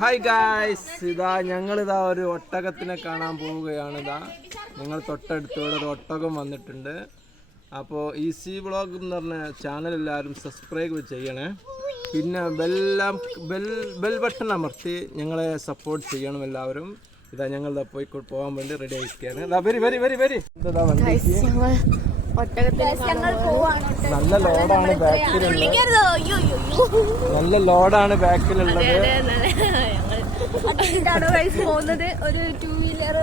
Hi guys, ഇതാ ഞങ്ങളിതാ ഒരു ഒട്ടകത്തിനെ കാണാൻ പോവുകയാണ്. ഇതാ ഞങ്ങൾ തൊട്ടടുത്തോടെ ഒരു ഒട്ടകം വന്നിട്ടുണ്ട്. അപ്പോൾ ഈസി വ്ളോഗ് എന്ന് പറഞ്ഞ ചാനൽ എല്ലാവരും സബ്സ്ക്രൈബ് ചെയ്യണേ. പിന്നെ ബെൽ ബട്ടൺ അമർത്തി ഞങ്ങളെ സപ്പോർട്ട് ചെയ്യണം എല്ലാവരും. ഇതാ ഞങ്ങളിതാ പോകാൻ വേണ്ടി റെഡി ആയിരിക്കുകയാണ്. ഇതാ വരി ഇതാ വണ്ടി. നല്ല ലോഡാണ് ബാക്കിലുള്ളത്. നല്ല ലോഡാണ് ബാക്കിലുള്ളത്. പോകുന്നത് ഒരു 2 വീലർ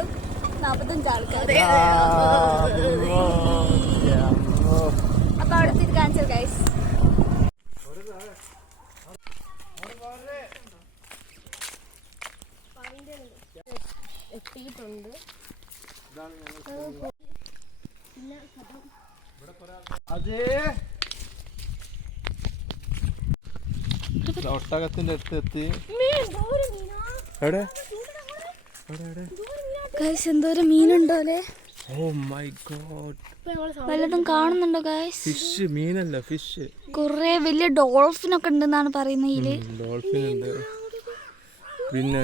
45 ആൾക്കാർ. അപ്പൊ അവിടെ തിരിച്ചു ഗൈസ്. എത്തിയിട്ടുണ്ട്. ഒട്ടകത്തിന്റെ അടുത്ത് എത്തി. എവിടെ എന്തോരം മീനുണ്ടോ അല്ലേ? ഓ മൈ ഗോഡ്, വല്ലതും കാണുന്നുണ്ടോ ഗൈസ്? Fish, മീനല്ല fish. കുറെ വലിയ ഡോൾഫിൻ ഒക്കെ ഉണ്ടെന്നാണ് പറയുന്നത്. ഡോൾഫിൻ ഉണ്ട്. പിന്നെ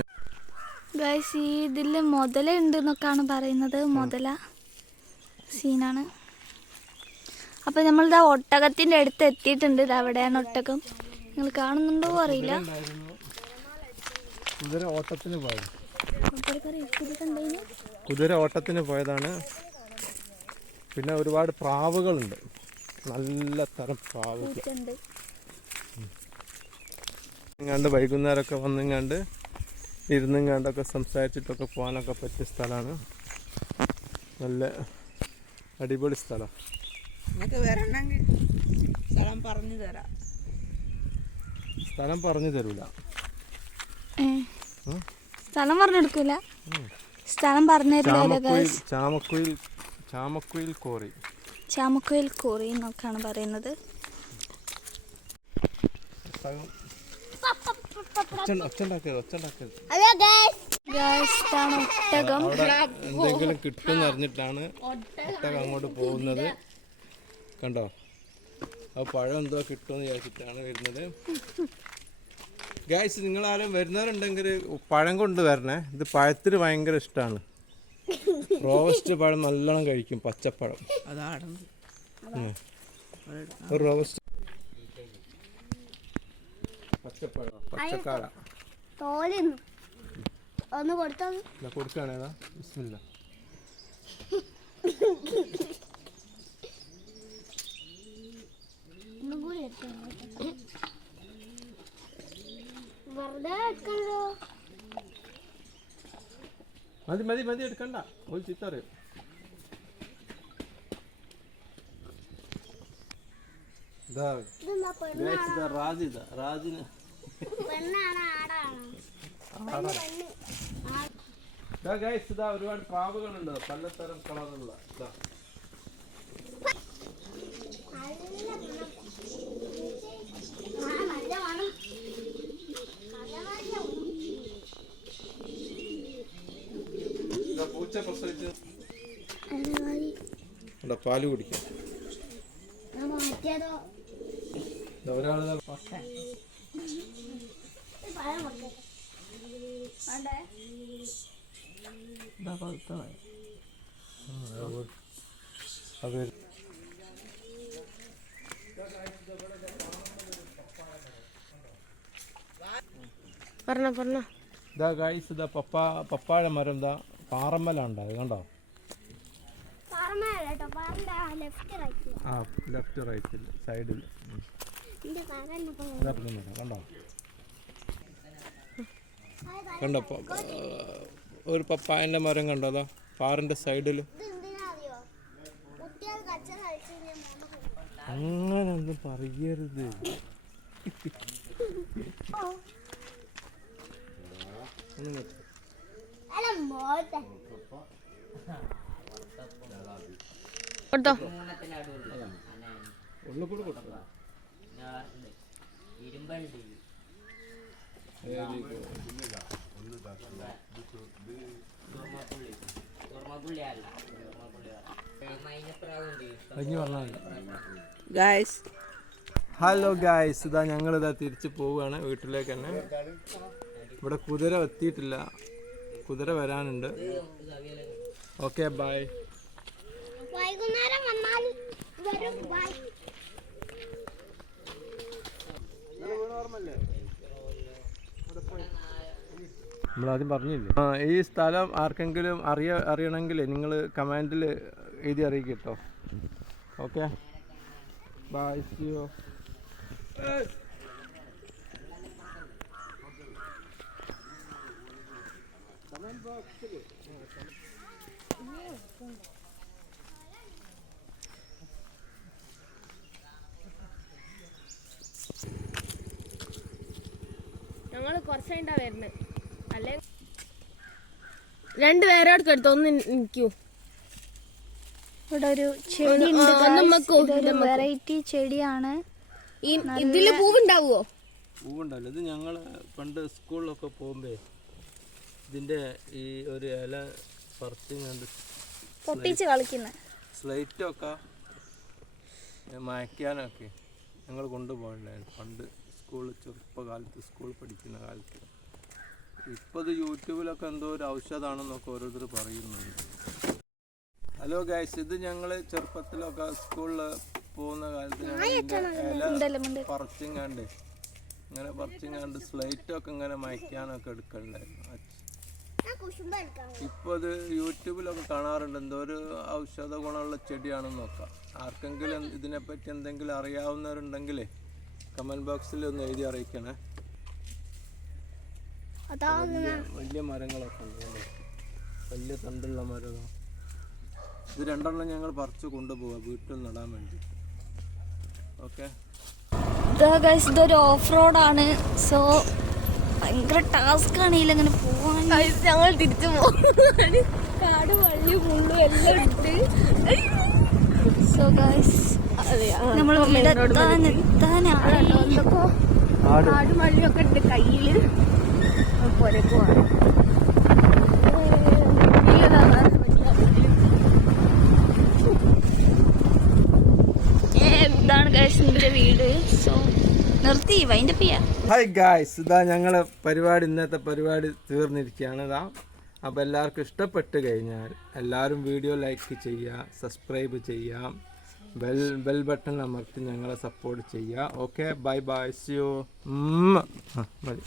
ഗൈസ് ഇതില് മുതല ഉണ്ട് എന്നൊക്കെയാണ് പറയുന്നത്. മുതല സീനാണ്. അപ്പൊ നമ്മളിതാ ഒട്ടകത്തിന്റെ അടുത്ത് എത്തിയിട്ടുണ്ട്. ഇത് അവിടെയാണ് ഒട്ടകം. നിങ്ങൾ കാണുന്നുണ്ടോ അറിയില്ല. കുതിര ഓട്ടത്തിന് പോയതാണ്. പിന്നെ ഒരുപാട് പ്രാവുകളുണ്ട്, നല്ല തരം പ്രാവുകൾ. ഇങ്ങാണ്ട് വൈകുന്നേരമൊക്കെ വന്നിങ്ങാണ്ട് ഇരുന്നിങ്ങാണ്ടൊക്കെ സംസാരിച്ചിട്ടൊക്കെ പോകാനൊക്കെ പറ്റിയ സ്ഥലമാണ്. നല്ല അടിപൊളി സ്ഥലം. സ്ഥലം പറഞ്ഞു തരൂല. സ്ഥലം പറഞ്ഞെടുക്കൂല. സ്ഥലം പറഞ്ഞു ചാമക്കുയിൽ കോറി. ചാമക്കുയിൽ കോറി എന്നൊക്കെയാണ് പറയുന്നത്. എന്തെങ്കിലും കിട്ടുമെന്ന് അറിഞ്ഞിട്ടാണ് ഒട്ടകം അങ്ങോട്ട് പോകുന്നത്. കണ്ടോ, ആ പഴം എന്തോ കിട്ടുമെന്ന് വിചാരിച്ചിട്ടാണ് വരുന്നത്. ഗൈസ്, നിങ്ങളാരും വരുന്നവരുണ്ടെങ്കിൽ പഴം കൊണ്ട് വരണേ. ഇത് പഴത്തിന് ഭയങ്കര ഇഷ്ടമാണ്. റോസ്റ്റ് പഴം നല്ലോണം കഴിക്കും, പച്ചപ്പഴം. റോസ്റ്റ് പച്ചപ്പഴം, പച്ചക്കാര കൊടുക്കാണേതാ. ബിസ്മില്ലാ. മതി എടുക്കണ്ട, ഒരു ചിത്ത അറിയും. ഒരുപാട് പ്രാവുകളുണ്ട്, പലതരം കളറുള്ള. പൂച്ച പ്രസവിച്ച് പാല് കുടിക്കാം. ഒരാള് പപ്പാഴ മരം എന്താ പാറമ്മലുണ്ട്. അത് കണ്ടോ? ലെഫ്റ്റ് റൈറ്റ് സൈഡിൽ കണ്ടോ? ഒരു പപ്പായന്റെ മരം കണ്ടോ? അതാ പാറിന്റെ സൈഡിൽ. അങ്ങനെ ഒന്നും പറയരുത്. ഹലോ ഗായ്സ്, ഇതാ ഞങ്ങളിതാ തിരിച്ച് പോവുകയാണ് വീട്ടിലേക്ക് തന്നെ. ഇവിടെ കുതിര എത്തിയിട്ടില്ല, കുതിര വരാനുണ്ട്. Okay bye. വൈകുന്നേരം വന്നാൽ വരും. ബൈ. നമ്മളാദ്യം പറഞ്ഞില്ലേ, ഈ സ്ഥലം ആർക്കെങ്കിലും അറിയണമെങ്കിൽ നിങ്ങൾ കമൻറ്റിൽ എഴുതി അറിയിക്കും കേട്ടോ. Okay bye, see you. ഞങ്ങള് കുറച്ചായിട്ടാ വരുന്നത്. അല്ലെ രണ്ടുപേരോട് എടുത്തു ഒന്ന് നിൽക്കൂ. ഇവിടെ ഒരു ചെടി ഉണ്ട്, വെറൈറ്റി ചെടിയാണ്. ഇതില് പൂവുണ്ടാവുമോ? പൂവുണ്ടല്ലോ. ഇത് ഞങ്ങൾ പണ്ട് സ്കൂളിലൊക്കെ പോകുമ്പോ ഇതിന്റെ ഈ ഒരു ഇല പറിച്ച് കണ്ട് പൊട്ടിച്ച് കളിക്കുന്ന സ്ലൈറ്റൊക്കെ മായ്ക്കാനൊക്കെ ഞങ്ങൾ കൊണ്ടുപോകണ്ടായിരുന്നു പണ്ട് സ്കൂളിൽ, ചെറുപ്പകാലത്ത് സ്കൂൾ പഠിക്കുന്ന കാലത്ത്. ഇപ്പോൾ ഇത് യൂട്യൂബിലൊക്കെ എന്തോ ഒരു ഔഷധമാണെന്നൊക്കെ ഓരോരുത്തർ പറയുന്നുണ്ട്. ഹലോ ഗൈസ്, ഇത് ഞങ്ങൾ ചെറുപ്പത്തിലൊക്കെ സ്കൂളിൽ പോകുന്ന കാലത്ത് ഇല പറിച്ചിങ്ങാണ്ട് ഇങ്ങനെ പറിച്ചിങ്ങാണ്ട് സ്ലൈറ്റൊക്കെ ഇങ്ങനെ മായ്ക്കാനൊക്കെ എടുക്കണ്ടായിരുന്നു. ഇപ്പോൾ ഇത് യൂട്യൂബിലൊക്കെ കാണാറുണ്ട്, എന്തോ ഒരു ഔഷധ ഗുണമുള്ള ചെടിയാണെന്ന് നോക്കാം. ആർക്കെങ്കിലും ഇതിനെപ്പറ്റി എന്തെങ്കിലും അറിയാവുന്നവരുണ്ടെങ്കിൽ കമൻറ്റ് ബോക്സിൽ ഒന്ന് എഴുതി അറിയിക്കണേ. വലിയ മരങ്ങളൊക്കെ ഉണ്ട്, വലിയ തണ്ടുള്ള മരം. ഇത് രണ്ടെണ്ണം ഞങ്ങൾ പറിച്ച് കൊണ്ടുപോവാ വീട്ടിൽ നടാൻ വേണ്ടി. ഓക്കെ, ഇതൊരു ഓഫ് റോഡാണ്. സോ ഭയങ്കര ടാസ്ക് ആണ് ഇതിലങ്ങനെ പോവാൻ. ഞങ്ങൾ തിരിച്ചു പോകും. കാട് വള്ളി മുള്ളും എല്ലാം ഇട്ട്. സോ ഗൈസ് നമ്മൾ എത്താനായി. കാട് വള്ളിയൊക്കെ ഉണ്ട് കയ്യില്. പോരക്കുവാണ്. ഇതാണ് ഗൈസ് നിന്റെ വീട്. സോ നിർത്തി വൈൻഡപ്പ് ചെയ്യാം. ഹായ് ഗായ്സ്, ഇതാ ഞങ്ങൾ ഇന്നത്തെ പരിപാടി തീർന്നിരിക്കുകയാണ്. ഇതാ അപ്പോൾ എല്ലാവർക്കും ഇഷ്ടപ്പെട്ട് കഴിഞ്ഞാൽ എല്ലാവരും വീഡിയോ ലൈക്ക് ചെയ്യുക, സബ്സ്ക്രൈബ് ചെയ്യാം, ബെൽ ബട്ടൺ അമർത്തി ഞങ്ങളെ സപ്പോർട്ട് ചെയ്യുക. Okay bye bye, see you. മതി.